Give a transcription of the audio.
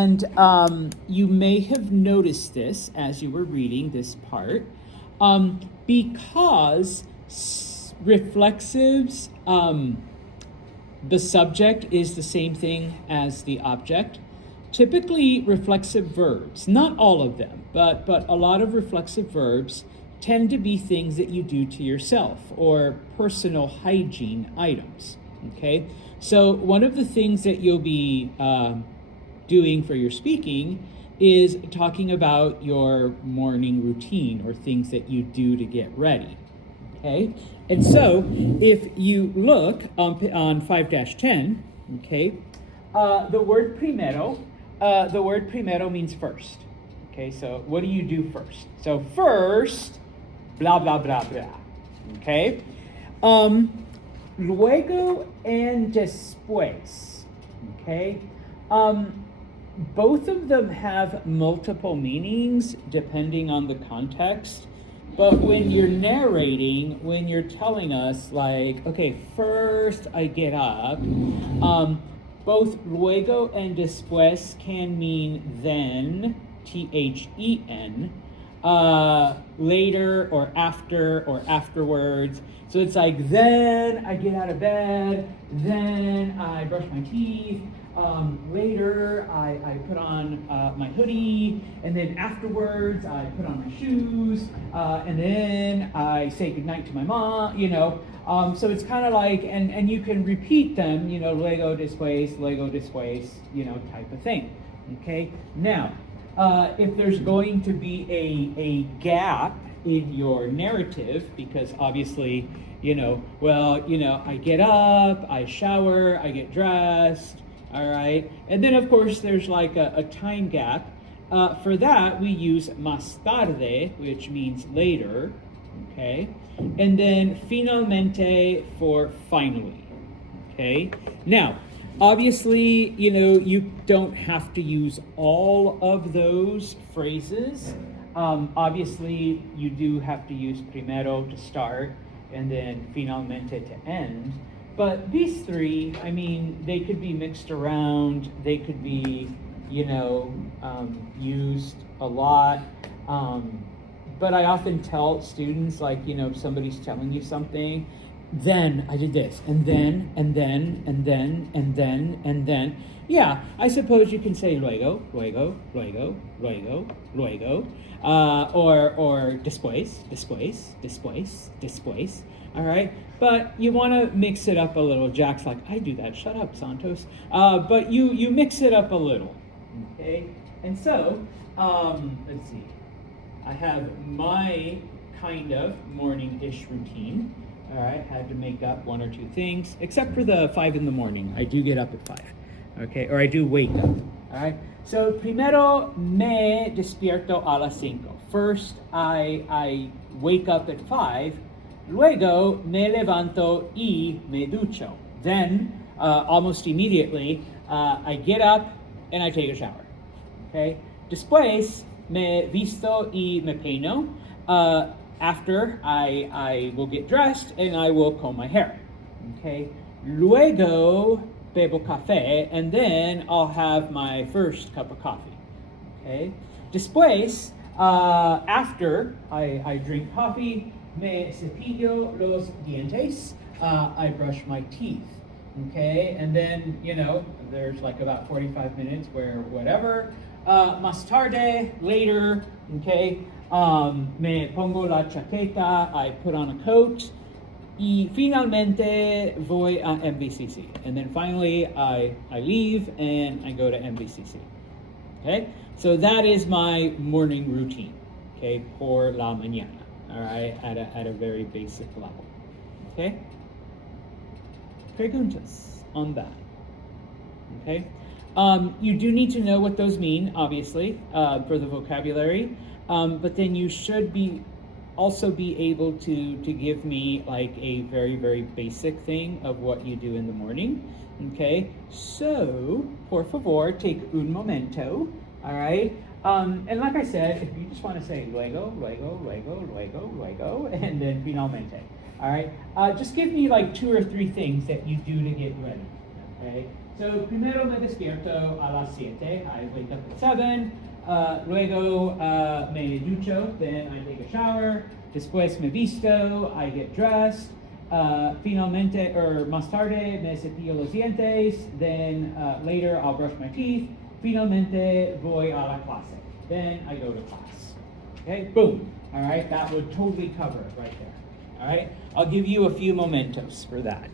And you may have noticed this as you were reading this part, because reflexives, the subject is the same thing as the object. Typically, reflexive verbs, not all of them, but a lot of reflexive verbs tend to be things that you do to yourself or personal hygiene items, okay? So one of the things that you'll be doing for your speaking is talking about your morning routine or things that you do to get ready, okay? And so if you look on 5-10, okay, the word primero means first, okay? So what do you do first? So first, blah, blah, blah, blah, okay? Luego and después, okay? Both of them have multiple meanings depending on the context, but when you're narrating, when you're telling us like, okay, first I get up, both luego and después can mean then, T-H-E-N, later or afterwards. So it's like, then I get out of bed, then I brush my teeth, later I put on my hoodie, and then afterwards I put on my shoes, and then I say goodnight to my mom, you know. So it's kind of like, and you can repeat them, you know, luego después, you know, type of thing, okay? Now, if there's going to be a gap in your narrative, because obviously, you know, well, you know, I get up, I shower, I get dressed, all right? And then, of course, there's like a time gap. For that, we use más tarde, which means later, okay? And then finalmente for finally, okay? Now, obviously, you know, you don't have to use all of those phrases. Obviously, you do have to use primero to start and then finalmente to end. But these three, I mean, they could be mixed around. They could be, you know, used a lot. But I often tell students, like, you know, if somebody's telling you something, then I did this, and then. Yeah, I suppose you can say luego, or después, all right? But you want to mix it up a little. Jack's like, I do that, shut up, Santos. But you mix it up a little, okay? And so, let's see. I have my kind of morning-ish routine. All right, had to make up one or two things, except for the 5 in the morning. I do get up at 5, okay? Or I do wake up, all right? So, primero me despierto a las 5. First, I wake up at 5. Luego me levanto y me ducho. Then, almost immediately, I get up and I take a shower, okay? Después, me visto y me peino. After, I will get dressed and I will comb my hair, okay? Luego, bebo café, and then I'll have my first cup of coffee, okay? Después, after I drink coffee, me cepillo los dientes, I brush my teeth, okay? And then, you know, there's like about 45 minutes where whatever. Más tarde, later, okay? Me pongo la chaqueta, I put on a coat, y finalmente voy a MVCC. And then finally, I leave and I go to MVCC, okay? So that is my morning routine, okay, por la mañana, all right, at a very basic level, okay? Preguntas on that, okay? You do need to know what those mean, obviously, for the vocabulary. But then you should also be able to give me like a very, very basic thing of what you do in the morning, okay? So, por favor, take un momento, all right? And like I said, if you just want to say luego, and then finalmente, all right? Just give me like 2 or 3 things that you do to get ready, okay? So, primero me despierto a las 7. I wake up at 7. Luego me ducho, then I take a shower. Después me visto, I get dressed. Finalmente, or más tarde, me cepillo los dientes. Then later, I'll brush my teeth. Finalmente, voy a la clase. Then I go to class. Okay, boom. All right, that would totally cover it right there. All right, I'll give you a few mementos for that.